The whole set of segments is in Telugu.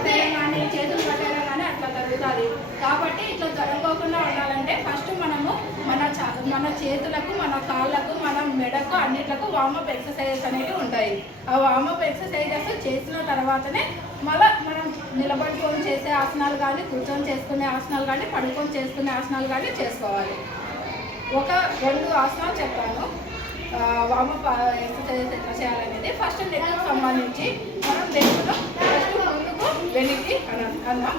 పట్టేయడం కానీ చేతులు పట్టేయడం కానీ అట్లా జరుగుతుంది. కాబట్టి ఇట్లా జరగకుండా ఉండాలంటే ఫస్ట్ మనము మన చేతులకు, మన కాళ్ళకు, మన మెడకు అన్నిట్లకు వార్మప్ ఎక్సర్సైజెస్ అనేవి ఉంటాయి. ఆ వార్మప్ ఎక్సర్సైజెస్ చేసిన తర్వాతనే మళ్ళీ మనం నిలబడుకొని చేసే ఆసనాలు కానీ, కూర్చొని చేసుకునే ఆసనాలు కానీ, పడుకొని చేసుకునే ఆసనాలు కానీ చేసుకోవాలి. ఒక 2 ఆసనాలు చెప్తాను వార్మప్ ఎక్సర్సైజెస్ ఎట్లా చేయాలనేది. ఫస్ట్ నెక్కు సంబంధించి మనం నెక్కును ఫస్ట్ ముందుకు వెనక్కి అన్నాం.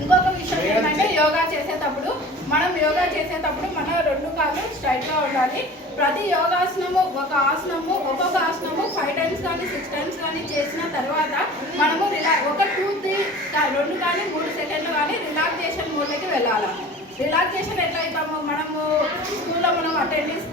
ఇంకొక విషయం ఏంటంటే యోగా చేసేటప్పుడు మన 2 కాళ్ళు స్ట్రైట్గా ఉండాలి. ప్రతి యోగాసనము ఒక్కొక్క ఆసనము 5 టైమ్స్ కానీ 6 టైమ్స్ కానీ చేసిన తర్వాత మనము ఒక 2 కానీ 3 సెకండ్లు కానీ రిలాక్సేషన్ మోడ్లోకి వెళ్ళాలి. రిలాక్సేషన్ ఎట్లా అవుతామో మనము స్కూల్లో మనం అటెండెన్స్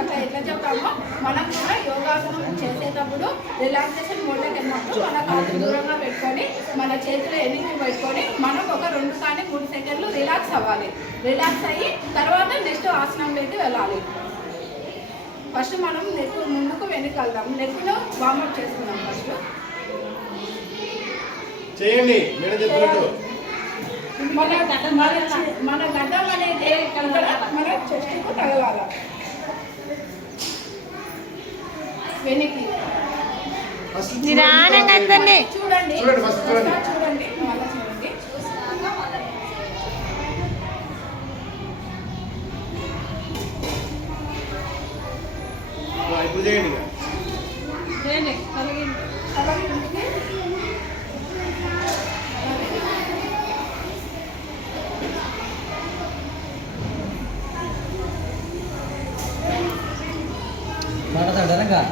అట్లా ఎట్లా చెప్తామో మనం కూడా యోగాసనం చేసేటప్పుడు రిలాక్సేషన్ మోడ్లోకి వెళ్ళినప్పుడు మన కాళ్ళు దూరంగా పెట్టుకొని మన చేతులు ఎన్నింటి పెట్టుకొని మనం ఒక 2 కానీ 3 సెకండ్లు రిలాక్స్ అవ్వాలి. రిలాక్స్ అయ్యి తర్వాత నెక్స్ట్ ఆసనంలోకి వెళ్ళాలి. ఫస్ట్ మనం నెక్కు ముందుకు వెనక్కి వెళ్దాం. నెక్కును వార్మప్ చేసుకున్నాం. ఫస్ట్ చేయండి మేడం చెప్పినట్టు. మన గడ్డం అనేది మన చెస్ట్కు తగలాల. వెనక్కి చూడండి చూడండి మళ్ళీ చూడండి. ఇప్పుడు చేయండి. మాట్లాడతారా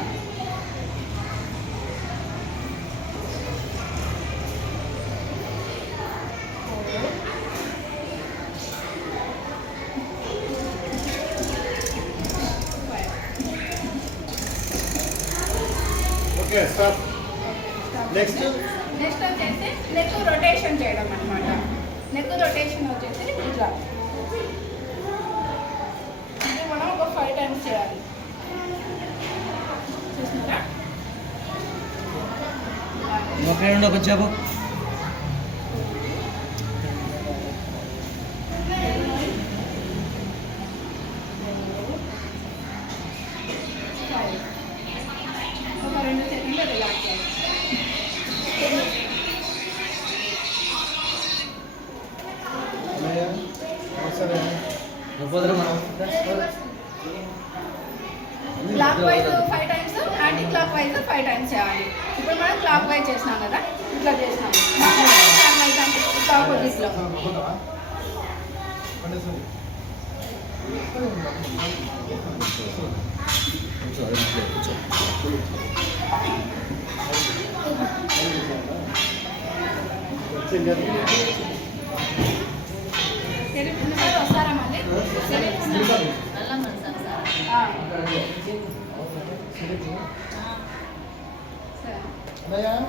ఓకే స్టాప్. నెక్స్ట్ వచ్చేసి నెక్ రొటేషన్ చేయడం అన్నమాట. నెక్ రొటేషన్ వచ్చేసి ఇట్లా ఇది మనం ఒక 5 టైమ్స్ చేయాలి. చూస్తున్నారా? కొంచెం ఒక 2 సెకండ్లు రిలాక్స్ చేయాలి. Clock wise 5 times, anti clock wise 5 times చేయాలి. ఇప్పుడు మనం క్లాక్ వైజ్ చేసినాం కదా, ఇట్లా చేసినాం. క్లాక్ వైజ్ అంటే ఇట్లా ఆపోజిట్లో. వస్తారా మళ్ళీ?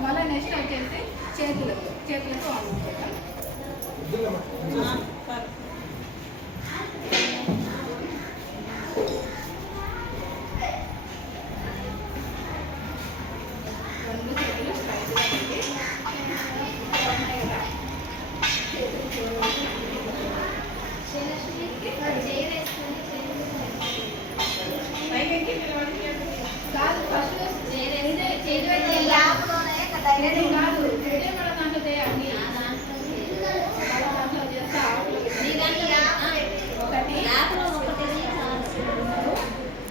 మళ్ళీ నెక్స్ట్ వచ్చేసి చేతులతో అనుకుంటాం. కాదు ఫస్ట్